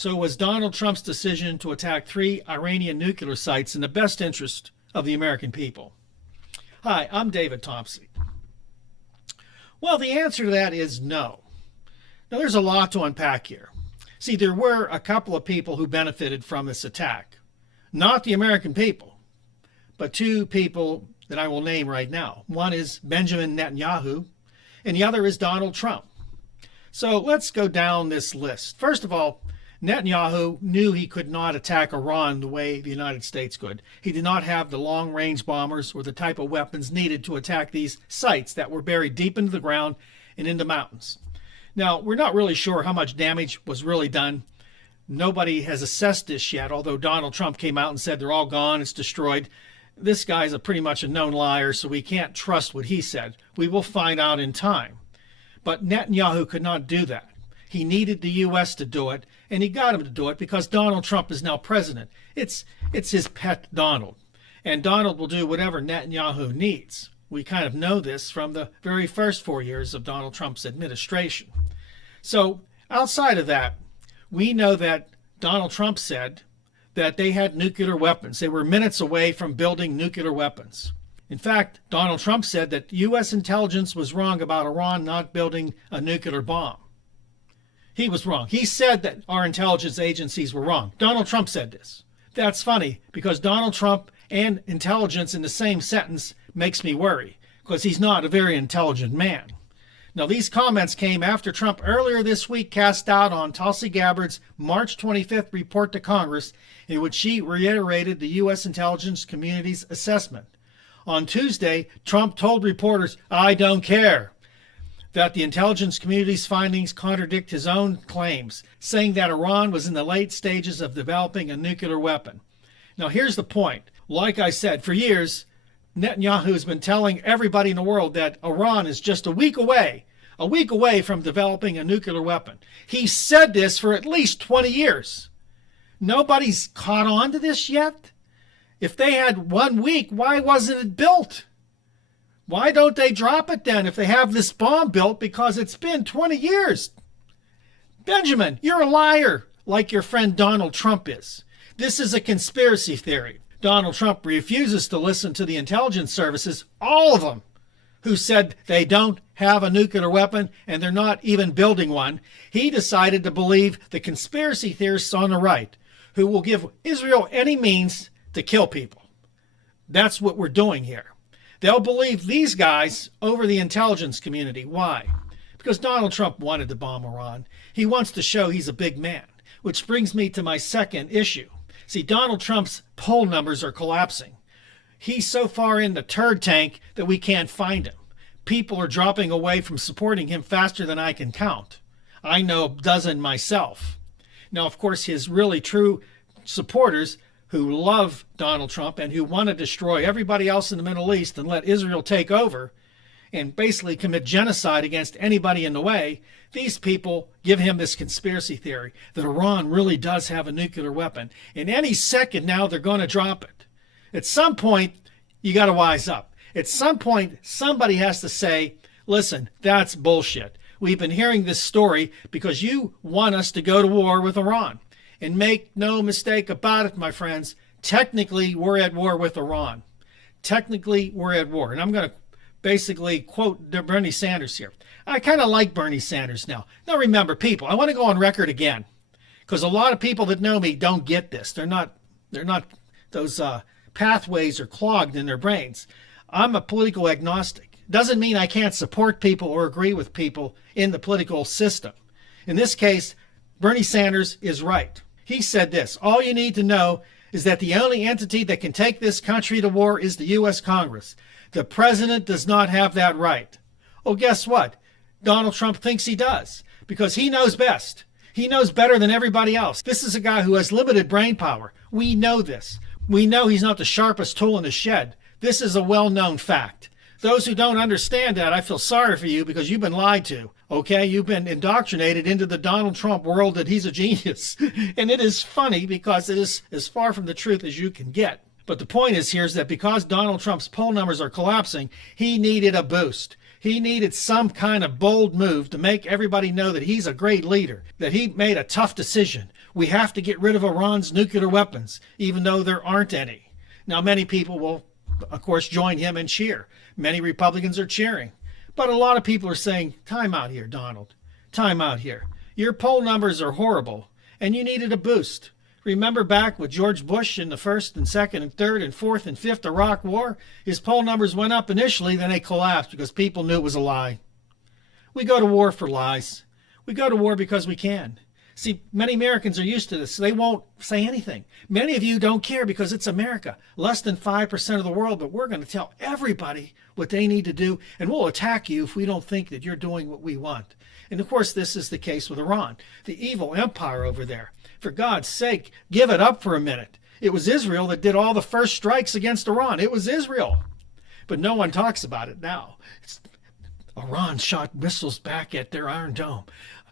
So was Donald Trump's decision to attack 3 Iranian nuclear sites in the best interest of the American people? Hi, I'm David Thompson. Well, the answer to that is no. Now, there's a lot to unpack here. See, there were a couple of people who benefited from this attack. Not the American people, but 2 people that I will name right now. One is Benjamin Netanyahu, and the other is Donald Trump. So let's go down this list. First of all, Netanyahu knew he could not attack Iran the way the United States could. He did not have the long-range bombers or the type of weapons needed to attack these sites that were buried deep into the ground and into mountains. Now, we're not really sure how much damage was really done. Nobody has assessed this yet, although Donald Trump came out and said they're all gone, it's destroyed. This guy's pretty much a known liar, so we can't trust what he said. We will find out in time. But Netanyahu could not do that. He needed the U.S. to do it, and he got him to do it because Donald Trump is now president. It's his pet Donald, and Donald will do whatever Netanyahu needs. We kind of know this from the very first 4 years of Donald Trump's administration. So outside of that, we know that Donald Trump said that they had nuclear weapons. They were minutes away from building nuclear weapons. In fact, Donald Trump said that U.S. intelligence was wrong about Iran not building a nuclear bomb. He was wrong. He said that our intelligence agencies were wrong. Donald Trump said this. That's funny because Donald Trump and intelligence in the same sentence makes me worry because he's not a very intelligent man. Now, these comments came after Trump earlier this week cast doubt on Tulsi Gabbard's March 25th report to Congress in which she reiterated the U.S. intelligence community's assessment. On Tuesday, Trump told reporters, "I don't care," that the intelligence community's findings contradict his own claims, saying that Iran was in the late stages of developing a nuclear weapon. Now, here's the point. Like I said, for years, Netanyahu has been telling everybody in the world that Iran is just a week away from developing a nuclear weapon. He said this for at least 20 years. Nobody's caught on to this yet? If they had 1 week, why wasn't it built? Why don't they drop it then if they have this bomb built? Because it's been 20 years. Benjamin, you're a liar, like your friend Donald Trump is. This is a conspiracy theory. Donald Trump refuses to listen to the intelligence services, all of them, who said they don't have a nuclear weapon and they're not even building one. He decided to believe the conspiracy theorists on the right, who will give Israel any means to kill people. That's what we're doing here. They'll believe these guys over the intelligence community. Why? Because Donald Trump wanted to bomb Iran. He wants to show he's a big man, which brings me to my second issue. See, Donald Trump's poll numbers are collapsing. He's so far in the turd tank that we can't find him. People are dropping away from supporting him faster than I can count. I know a dozen myself. Now, of course, his really true supporters who love Donald Trump and who want to destroy everybody else in the Middle East and let Israel take over and basically commit genocide against anybody in the way, these people give him this conspiracy theory that Iran really does have a nuclear weapon. And any second now they're going to drop it. At some point, you got to wise up. At some point, somebody has to say, listen, that's bullshit. We've been hearing this story because you want us to go to war with Iran. And make no mistake about it, my friends, technically we're at war with Iran. Technically we're at war. And I'm going to basically quote Bernie Sanders here. I kind of like Bernie Sanders now. Now remember, people, I want to go on record again because a lot of people that know me don't get this. They're not those pathways are clogged in their brains. I'm a political agnostic. Doesn't mean I can't support people or agree with people in the political system. In this case, Bernie Sanders is right. He said this: all you need to know is that the only entity that can take this country to war is the U.S. Congress. The president does not have that right. Well, guess what? Donald Trump thinks he does because he knows best. He knows better than everybody else. This is a guy who has limited brain power. We know this. We know he's not the sharpest tool in the shed. This is a well-known fact. Those who don't understand that, I feel sorry for you because you've been lied to. Okay, you've been indoctrinated into the Donald Trump world that he's a genius. And it is funny because it is as far from the truth as you can get. But the point is here is that because Donald Trump's poll numbers are collapsing, he needed a boost. He needed some kind of bold move to make everybody know that he's a great leader, that he made a tough decision. We have to get rid of Iran's nuclear weapons, even though there aren't any. Now, many people will, of course, join him and cheer. Many Republicans are cheering. But a lot of people are saying, time out here, Donald. Time out here. Your poll numbers are horrible, and you needed a boost. Remember back with George Bush in the first and second and third and fourth and fifth Iraq War? His poll numbers went up initially, then they collapsed because people knew it was a lie. We go to war for lies. We go to war because we can. See, many Americans are used to this. They won't say anything. Many of you don't care because it's America. Less than 5% of the world, but we're going to tell everybody what they need to do, and we'll attack you if we don't think that you're doing what we want. And of course, this is the case with Iran, the evil empire over there. For God's sake, give it up for a minute. It was Israel that did all the first strikes against Iran. It was Israel. But no one talks about it now. Iran shot missiles back at their Iron Dome.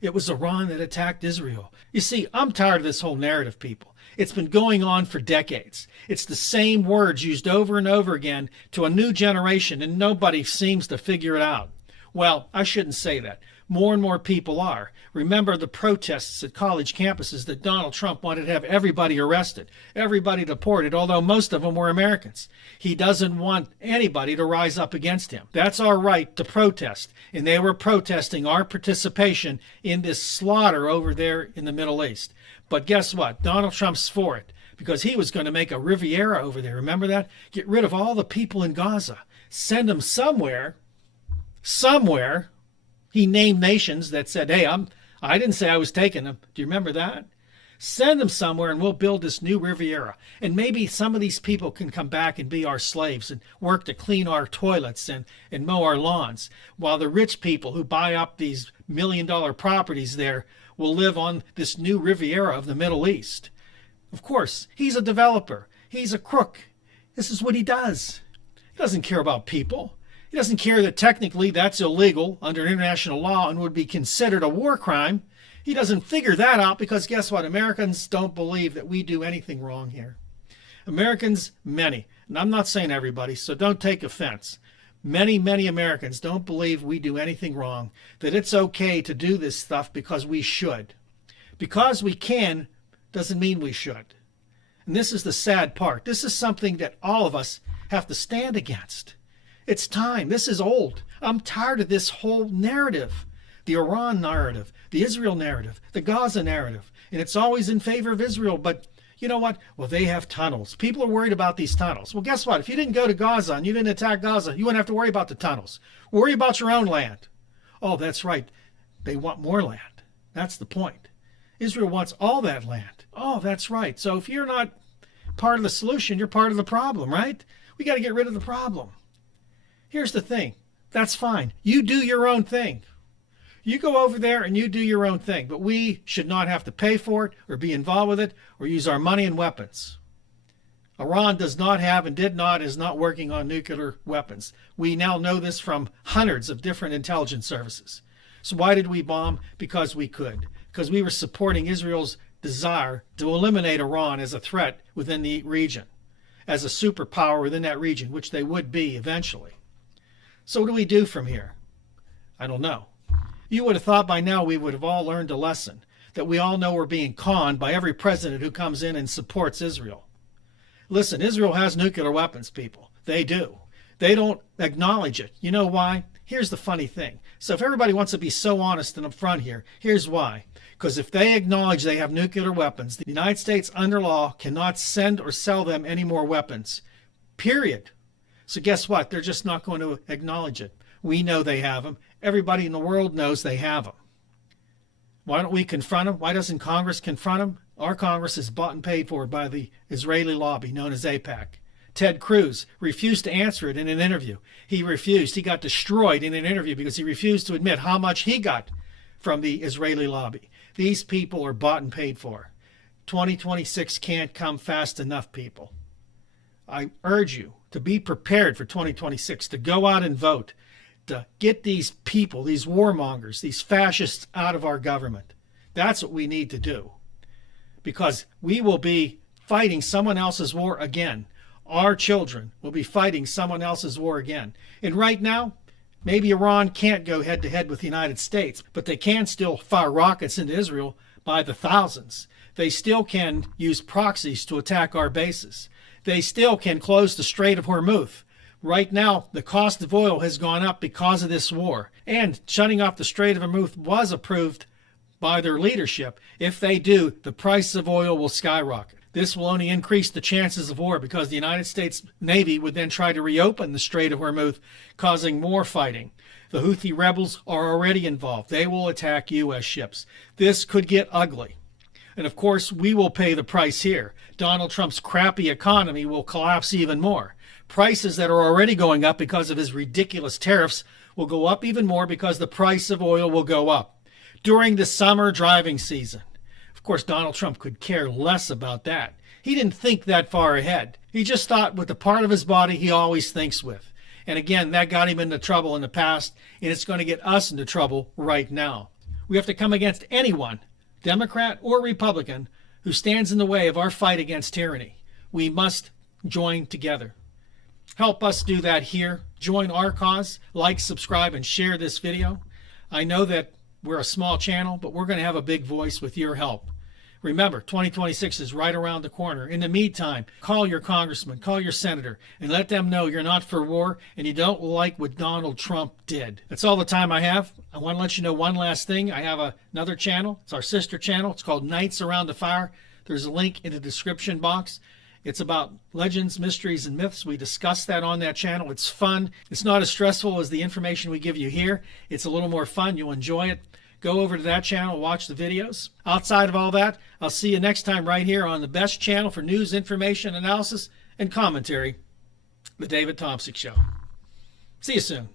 It was Iran that attacked Israel. You see, I'm tired of this whole narrative, people. It's been going on for decades. It's the same words used over and over again to a new generation, and nobody seems to figure it out. Well, I shouldn't say that. More and more people are. Remember the protests at college campuses that Donald Trump wanted to have everybody arrested, everybody deported, although most of them were Americans. He doesn't want anybody to rise up against him. That's our right to protest, and they were protesting our participation in this slaughter over there in the Middle East. But guess what? Donald Trump's for it because he was going to make a Riviera over there. Remember that? Get rid of all the people in Gaza. Send them somewhere. He named nations that said, hey, I didn't say I was taking them. Do you remember that? Send them somewhere and we'll build this new Riviera. And maybe some of these people can come back and be our slaves and work to clean our toilets and mow our lawns, while the rich people who buy up these million-dollar properties there will live on this new Riviera of the Middle East. Of course, he's a developer. He's a crook. This is what he does. He doesn't care about people. He doesn't care that technically that's illegal under international law and would be considered a war crime. He doesn't figure that out because guess what? Americans don't believe that we do anything wrong here. Americans, many, and I'm not saying everybody, so don't take offense. Many, many Americans don't believe we do anything wrong, that it's okay to do this stuff because we should. Because we can doesn't mean we should. And this is the sad part. This is something that all of us have to stand against. It's time. This is old. I'm tired of this whole narrative. The Iran narrative, the Israel narrative, the Gaza narrative. And it's always in favor of Israel. But you know what? Well, they have tunnels. People are worried about these tunnels. Well, guess what? If you didn't go to Gaza and you didn't attack Gaza, you wouldn't have to worry about the tunnels. Worry about your own land. Oh, that's right. They want more land. That's the point. Israel wants all that land. Oh, that's right. So if you're not part of the solution, you're part of the problem, right? We got to get rid of the problem. Here's the thing. That's fine. You do your own thing. You go over there and you do your own thing. But we should not have to pay for it or be involved with it or use our money and weapons. Iran does not have and is not working on nuclear weapons. We now know this from hundreds of different intelligence services. So why did we bomb? Because we could. Because we were supporting Israel's desire to eliminate Iran as a threat within the region, as a superpower within that region, which they would be eventually. So what do we do from here? I don't know. You would have thought by now we would have all learned a lesson, that we all know we're being conned by every president who comes in and supports Israel. Listen, Israel has nuclear weapons, people. They do. They don't acknowledge it. You know why? Here's the funny thing. So if everybody wants to be so honest and upfront here, here's why. Because if they acknowledge they have nuclear weapons, the United States under law cannot send or sell them any more weapons. Period. So guess what? They're just not going to acknowledge it. We know they have them. Everybody in the world knows they have them. Why don't we confront them? Why doesn't Congress confront them? Our Congress is bought and paid for by the Israeli lobby known as AIPAC. Ted Cruz refused to answer it in an interview. He refused. He got destroyed in an interview because he refused to admit how much he got from the Israeli lobby. These people are bought and paid for. 2026 can't come fast enough, people. I urge you to be prepared for 2026, to go out and vote, to get these people, these warmongers, these fascists out of our government. That's what we need to do. Because we will be fighting someone else's war again. Our children will be fighting someone else's war again. And right now, Maybe Iran can't go head to head with the United States, but they can still fire rockets into Israel by the thousands. They still can use proxies to attack our bases. They still can close the Strait of Hormuz. Right now, the cost of oil has gone up because of this war. And shutting off the Strait of Hormuz was approved by their leadership. If they do, the price of oil will skyrocket. This will only increase the chances of war because the United States Navy would then try to reopen the Strait of Hormuz, causing more fighting. The Houthi rebels are already involved. They will attack U.S. ships. This could get ugly. And of course, we will pay the price here. Donald Trump's crappy economy will collapse even more. Prices that are already going up because of his ridiculous tariffs will go up even more because the price of oil will go up during the summer driving season. Of course, Donald Trump could care less about that. He didn't think that far ahead. He just thought with the part of his body he always thinks with. And again, that got him into trouble in the past, and it's going to get us into trouble right now. We have to come against anyone, Democrat or Republican, who stands in the way of our fight against tyranny. We must join together. Help us do that here. Join our cause. Like, subscribe, and share this video. I know that we're a small channel, but we're going to have a big voice with your help. Remember, 2026 is right around the corner. In the meantime, call your congressman, call your senator, and let them know you're not for war and you don't like what Donald Trump did. That's all the time I have. I want to let you know one last thing. I have another channel. It's our sister channel. It's called Nights Around the Fire. There's a link in the description box. It's about legends, mysteries, and myths. We discuss that on that channel. It's fun. It's not as stressful as the information we give you here. It's a little more fun. You'll enjoy it. Go over to that channel, watch the videos. Outside of all that, I'll see you next time right here on the best channel for news, information, analysis, and commentary, The David Tomsic Show. See you soon.